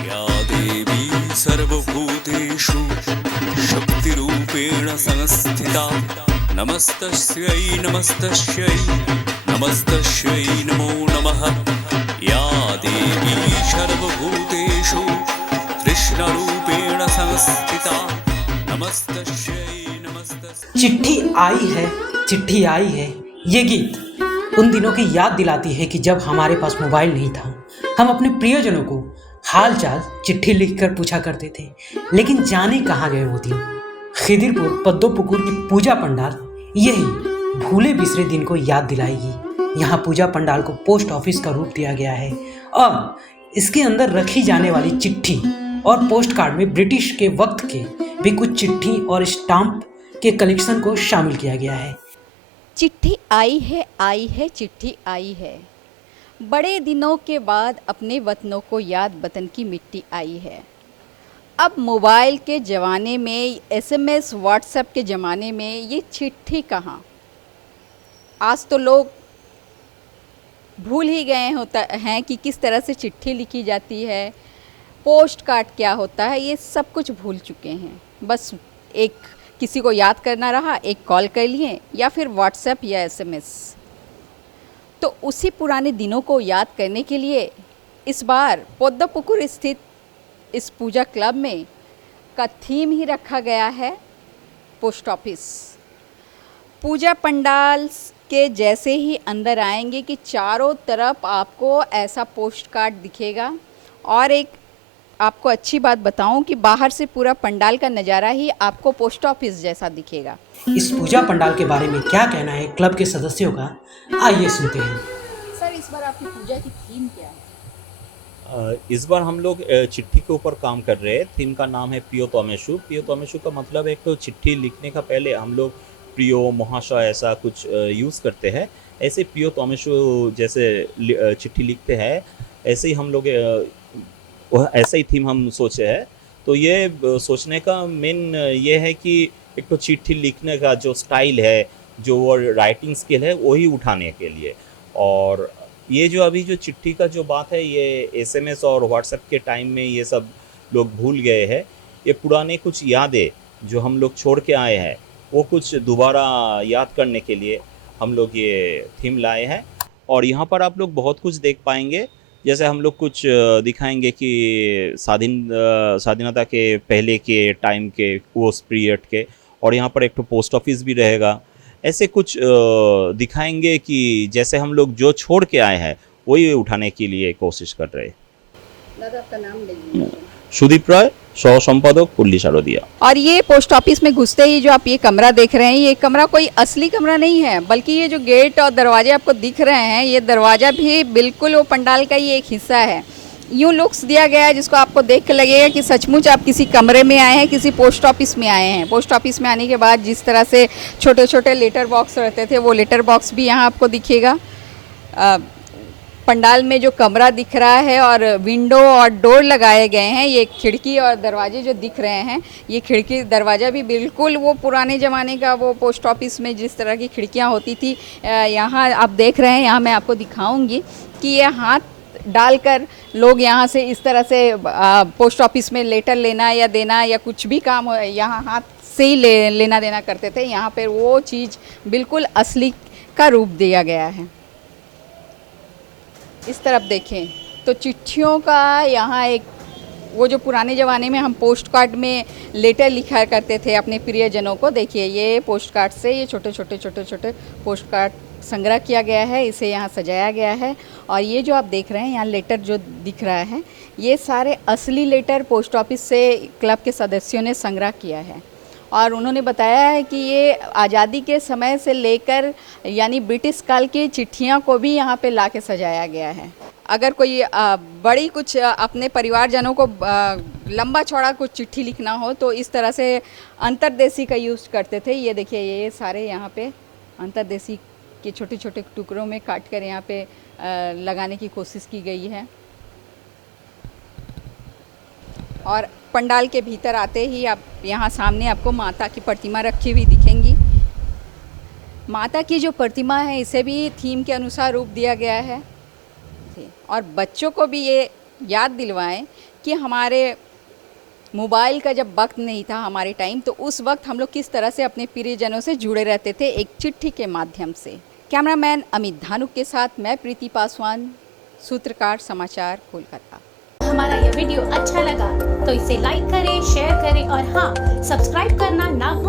या देवी सर्वभूतेषु शक्तिरूपेण संस्थिता नमस्तस्यै नमस्तस्यै नमस्तस्यै नमो नमः। या देवी सर्वभूतेषु कृष्णरूपेण संस्थिता नमस्तस्यै नमस्तस्यै। चिट्ठी आई है, चिट्ठी आई है, ये गीत उन दिनों की याद दिलाती है कि जब हमारे पास मोबाइल नहीं था। हम अपने प्रियजनों को हाल चाल चिट्ठी लिखकर पूछा करते थे, लेकिन जाने कहाँ गए वो दिन। खिदिरपुर पद्दोपुकुर की पूजा पंडाल यही भूले बिसरे दिन को याद दिलाएगी। यहाँ पूजा पंडाल को पोस्ट ऑफिस का रूप दिया गया है और इसके अंदर रखी जाने वाली चिट्ठी और पोस्ट कार्ड में ब्रिटिश के वक्त के भी कुछ चिट्ठी और स्टाम्प के कलेक्शन को शामिल किया गया है। चिट्ठी आई है चिट्ठी आई है। बड़े दिनों के बाद अपने वतनों को याद वतन की मिट्टी आई है। अब मोबाइल के ज़माने में, एसएमएस व्हाट्सएप के ज़माने में ये चिट्ठी कहाँ। आज तो लोग भूल ही गए होता हैं कि किस तरह से चिट्ठी लिखी जाती है, पोस्ट कार्ड क्या होता है, ये सब कुछ भूल चुके हैं। बस एक किसी को याद करना रहा, एक कॉल कर लिए या फिर व्हाट्सएप या एसएमएस। तो उसी पुराने दिनों को याद करने के लिए इस बार पोद्दापुकुर स्थित इस पूजा क्लब में का थीम ही रखा गया है पोस्ट ऑफिस। पूजा पंडाल के जैसे ही अंदर आएंगे कि चारों तरफ आपको ऐसा पोस्ट कार्ड दिखेगा। और एक आपको अच्छी बात बताऊं कि बाहर से पूरा पंडाल का नज़ारा ही आपको पोस्ट ऑफिस जैसा दिखेगा। इस पूजा पंडाल के बारे में क्या कहना है क्लब के सदस्यों का, आइए सुनते हैं। सर, इस बार आपकी पूजा की थीम क्या है? इस बार हम लोग चिट्ठी के ऊपर काम कर रहे हैं। थीम का नाम है प्रियो तोमेशु। प्रियो तोमेशु का मतलब एक तो चिट्ठी लिखने का पहले हम लोग प्रियो महाशय ऐसा कुछ यूज़ करते हैं। ऐसे प्रियो तोमेशु जैसे चिट्ठी लिखते हैं, ऐसे ही हम लोग ऐसा ही थीम हम सोचे हैं। तो ये सोचने का मेन ये है कि एक तो चिट्ठी लिखने का जो स्टाइल है, जो वो राइटिंग स्किल है, वही उठाने के लिए। और ये जो अभी जो चिट्ठी का जो बात है, ये एसएमएस और व्हाट्सएप के टाइम में ये सब लोग भूल गए हैं। ये पुराने कुछ यादें जो हम लोग छोड़ के आए हैं, वो कुछ दोबारा याद करने के लिए हम लोग ये थीम लाए हैं। और यहाँ पर आप लोग बहुत कुछ देख पाएंगे। जैसे हम लोग कुछ दिखाएंगे कि स्वाधीनता के पहले के टाइम के, उस पीरियड के। और यहाँ पर एक तो पोस्ट ऑफिस भी रहेगा। ऐसे कुछ दिखाएंगे कि जैसे हम लोग जो छोड़ के आए हैं वही उठाने के लिए कोशिश कर रहे हैं। दादा, आपका नाम लीजिए। सुदीप राय, सह संपादक, पुल्ली शारदिया। और ये पोस्ट ऑफिस में घुसते ही जो आप ये कमरा देख रहे हैं, ये कमरा कोई असली कमरा नहीं है, बल्कि ये जो गेट और दरवाजे आपको दिख रहे हैं, ये दरवाज़ा भी बिल्कुल वो पंडाल का ही एक हिस्सा है। यूँ लुक्स दिया गया है जिसको आपको देख के लगेगा कि सचमुच आप किसी कमरे में आए हैं, किसी पोस्ट ऑफिस में आए हैं। पोस्ट ऑफिस में आने के बाद जिस तरह से छोटे छोटे लेटर बॉक्स रहते थे, वो लेटर बॉक्स भी यहाँ आपको दिखेगा। पंडाल में जो कमरा दिख रहा है और विंडो और डोर लगाए गए हैं, ये खिड़की और दरवाजे जो दिख रहे हैं, ये खिड़की दरवाज़ा भी बिल्कुल वो पुराने ज़माने का, वो पोस्ट ऑफिस में जिस तरह की खिड़कियाँ होती थी। यहाँ आप देख रहे हैं, यहाँ मैं आपको दिखाऊंगी कि ये हाथ डालकर लोग यहाँ से इस तरह से पोस्ट ऑफिस में लेटर लेना या देना या कुछ भी काम हो, यहाँ हाथ से ही लेना देना करते थे। यहाँ पर वो चीज़ बिल्कुल असली का रूप दिया गया है। इस तरफ देखें तो चिट्ठियों का यहाँ एक, वो जो पुराने ज़माने में हम पोस्ट कार्ड में लेटर लिखा करते थे अपने प्रियजनों को, देखिए ये पोस्ट कार्ड से ये छोटे छोटे पोस्ट कार्ड संग्रह किया गया है, इसे यहाँ सजाया गया है। और ये जो आप देख रहे हैं यहाँ लेटर जो दिख रहा है, ये सारे असली लेटर पोस्ट ऑफिस से क्लब के सदस्यों ने संग्रह किया है। और उन्होंने बताया है कि ये आज़ादी के समय से लेकर यानी ब्रिटिश काल की चिट्ठियाँ को भी यहाँ पे ला के सजाया गया है। अगर कोई बड़ी कुछ अपने परिवारजनों को लंबा चौड़ा कुछ चिट्ठी लिखना हो तो इस तरह से अंतर्देशी का यूज़ करते थे। ये देखिए ये सारे यहाँ पे अंतर्देशी के छोटे छोटे टुकड़ों में काट कर यहाँ पे लगाने की कोशिश की गई है। और पंडाल के भीतर आते ही आप यहाँ सामने आपको माता की प्रतिमा रखी हुई दिखेंगी। माता की जो प्रतिमा है इसे भी थीम के अनुसार रूप दिया गया है। और बच्चों को भी ये याद दिलवाएं कि हमारे मोबाइल का जब वक्त नहीं था हमारे टाइम, तो उस वक्त हम लोग किस तरह से अपने प्रियजनों से जुड़े रहते थे एक चिट्ठी के माध्यम से। कैमरामैन अमित धानुक के साथ मैं प्रीति पासवान, सूत्रकार समाचार, कोलकाता। हमारा ये वीडियो अच्छा लगा तो इसे लाइक करें, शेयर करें और हाँ, सब्सक्राइब करना ना भूलें।